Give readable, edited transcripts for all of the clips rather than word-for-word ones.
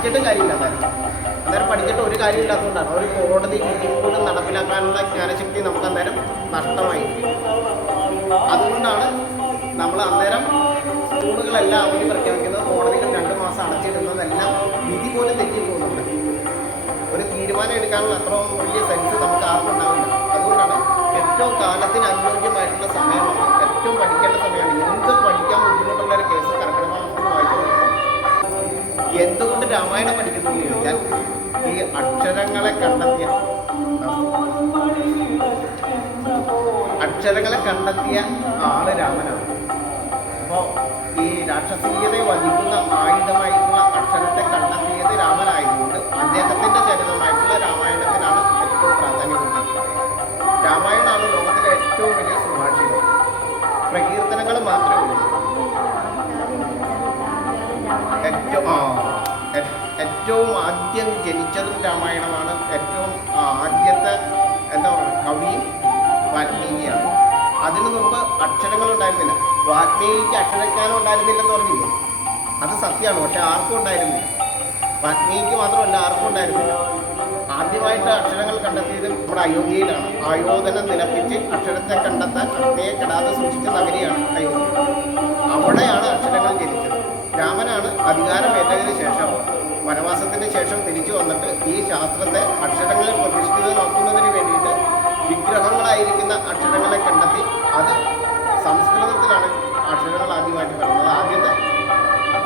പഠിച്ചിട്ടും കാര്യമില്ല. അന്നേരം പഠിച്ചിട്ട് ഒരു കാര്യമില്ലാത്തതുകൊണ്ടാണ് ഒരു കോടതി പോലും നടപ്പിലാക്കാനുള്ള ജ്ഞാനശക്തി നമുക്ക് അന്നേരം നഷ്ടമായി. അതുകൊണ്ടാണ് നമ്മൾ അന്നേരം സ്കൂളുകളെല്ലാം അവധി പ്രഖ്യാപിക്കുന്നത്, കോടതികൾ 2 മാസം അടച്ചിടുന്നതെല്ലാം വിധി പോലും തെറ്റിപ്പോകുന്നുണ്ട്. ഒരു തീരുമാനം എടുക്കാനുള്ള അത്ര വലിയ സെൻസ് നമുക്ക് ആർക്കും ഉണ്ടാവില്ല. അതുകൊണ്ടാണ് ഏറ്റവും കാലത്തിന് അനുയോജ്യമായിട്ടുള്ള സമയമാണ്, ഏറ്റവും പഠിക്കേണ്ട സമയമാണ്. എന്ത് പഠിക്കാൻ ബുദ്ധിമുട്ടുള്ള ഒരു കേസ് കർക്കിടകമാസത്തിൽ വായിച്ചു നോക്കും. എന്തുകൊണ്ട് രാമായണം പഠിക്കുന്നു എന്ന് ചോദിച്ചാൽ ഈ അക്ഷരങ്ങളെ കണ്ടെത്തിയ ആള് രാമനാണ്. അപ്പോൾ ഈ രാക്ഷസീയതയെ വധിക്കുന്ന ആയുധമായിട്ടുള്ള അക്ഷരത്തെ കണ്ടെത്തിയത് രാമനായതുകൊണ്ട് അദ്ദേഹത്തിൻ്റെ ചരിത്രമായിട്ടുള്ള രാമായണത്തിനാണ് ഏറ്റവും പ്രാധാന്യം കൊടുക്കുന്നത്. രാമായണമാണ് ലോകത്തിലെ ഏറ്റവും വലിയ സുഭാഷിതം. പ്രകീർത്തനങ്ങൾ മാത്രമേ ഉള്ളൂ. ഏറ്റവും ആദ്യം ജനിച്ചതും രാമായണമാണ്. ഏറ്റവും ആദ്യത്തെ എന്താ പറയുക കവിയും വാൽമീകിയാണ്. അതിനു മുമ്പ് അക്ഷരങ്ങൾ ഉണ്ടായിരുന്നില്ല. വാൽമീകിക്ക് അക്ഷരജ്ഞാനം ഉണ്ടായിരുന്നില്ലെന്ന് പറഞ്ഞില്ലേ, അത് സത്യമാണ്. പക്ഷെ ആർക്കും ഉണ്ടായിരുന്നില്ല. വാൽമീകിക്ക് മാത്രമല്ല, ആർക്കും ഉണ്ടായിരുന്നില്ല. ആദ്യമായിട്ട് അക്ഷരങ്ങൾ കണ്ടെത്തിയത് നമ്മുടെ അയോധ്യയിലാണ്. ആയോധനം നിലപ്പിച്ച് അക്ഷരത്തെ കണ്ടെത്താൻ അഗ്നിയെ കെടാതെ സൂക്ഷിച്ച നഗരിയാണ് അയോധ്യ. അവിടെയാണ് അക്ഷരങ്ങൾ ജനിച്ചത്. രാമനാണ് അധികാരം ഏറ്റതിന് ശേഷം, വനവാസത്തിന് ശേഷം തിരിച്ചു വന്നിട്ട് ഈ ശാസ്ത്രത്തെ അക്ഷരങ്ങളിൽ പ്രതിഷ്ഠിതമാക്കുന്നതിന് വേണ്ടിയിട്ട് വിഗ്രഹങ്ങളായിരിക്കുന്ന അക്ഷരങ്ങളെ കണ്ടെത്തി അത് സംസ്കൃതത്തിലാണ് അക്ഷരങ്ങൾ ആദ്യമായിട്ട് പറയുന്നത്. ആദ്യത്തെ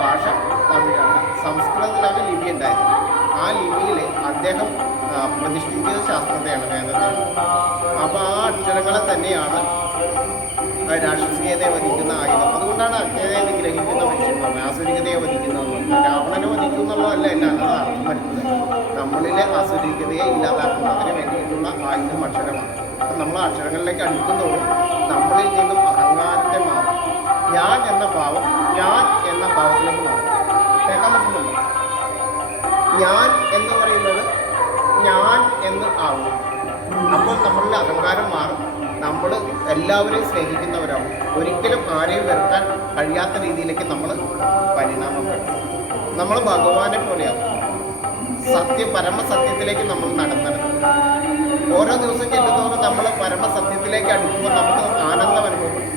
ഭാഷ തമിഴാണ്. സംസ്കൃതത്തിലാണ് ലിപി ഉണ്ടായത്. ആ ലിപിയിൽ അദ്ദേഹം പ്രതിഷ്ഠിക്കുന്ന ശാസ്ത്രത്തെയാണ്, വേദത്തെ. അപ്പോൾ ആ അക്ഷരങ്ങളെ തന്നെയാണ് രാക്ഷസീയതയെ വധിക്കുന്ന ആയുധം. അതുകൊണ്ടാണ് അജ്ഞതയെ നിഗ്രഹിക്കുന്ന മനുഷ്യൻ പറഞ്ഞത്, ആസുരികതയെ വധിക്കുന്നതെന്ന്. രാവണനെ വധിക്കുന്നുള്ളതല്ല അല്ലാതെ അർത്ഥം വരുന്നത് നമ്മളിലെ ആസുരികതയെ ഇല്ലാതാക്കുന്നതിന് വേണ്ടിയിട്ടുള്ള ആയുധം അക്ഷരമാണ്. അപ്പം നമ്മൾ അക്ഷരങ്ങളിലേക്ക് അടുക്കുന്നതോടും നമ്മളിൽ നിന്നും അഹങ്കാരത്തെ മാറും. ഞാൻ എന്ന ഭാവത്തിലേക്ക് മാറും. കേൾക്കാൻ പറ്റുന്നുണ്ടോ? ഞാൻ എന്ന് പറയുന്നത് ഞാൻ എന്ന് ആവും. അപ്പോൾ നമ്മളുടെ അഹങ്കാരം മാറും. നമ്മൾ എല്ലാവരെയും സ്നേഹിക്കുന്നവരാവും. ഒരിക്കലും ആരെയും വെറുക്കാൻ കഴിയാത്ത രീതിയിലേക്ക് നമ്മൾ പരിണാമപ്പെടും. നമ്മൾ ഭഗവാനെ പോലെയാവും. പരമസത്യത്തിലേക്ക് നമ്മൾ നടന്നെടുക്കും. ഓരോ ദിവസം ചെല്ലുന്നവരും നമ്മൾ പരമസത്യത്തിലേക്ക് അടുക്കുമ്പോൾ നമുക്ക് ആനന്ദം അനുഭവപ്പെടും.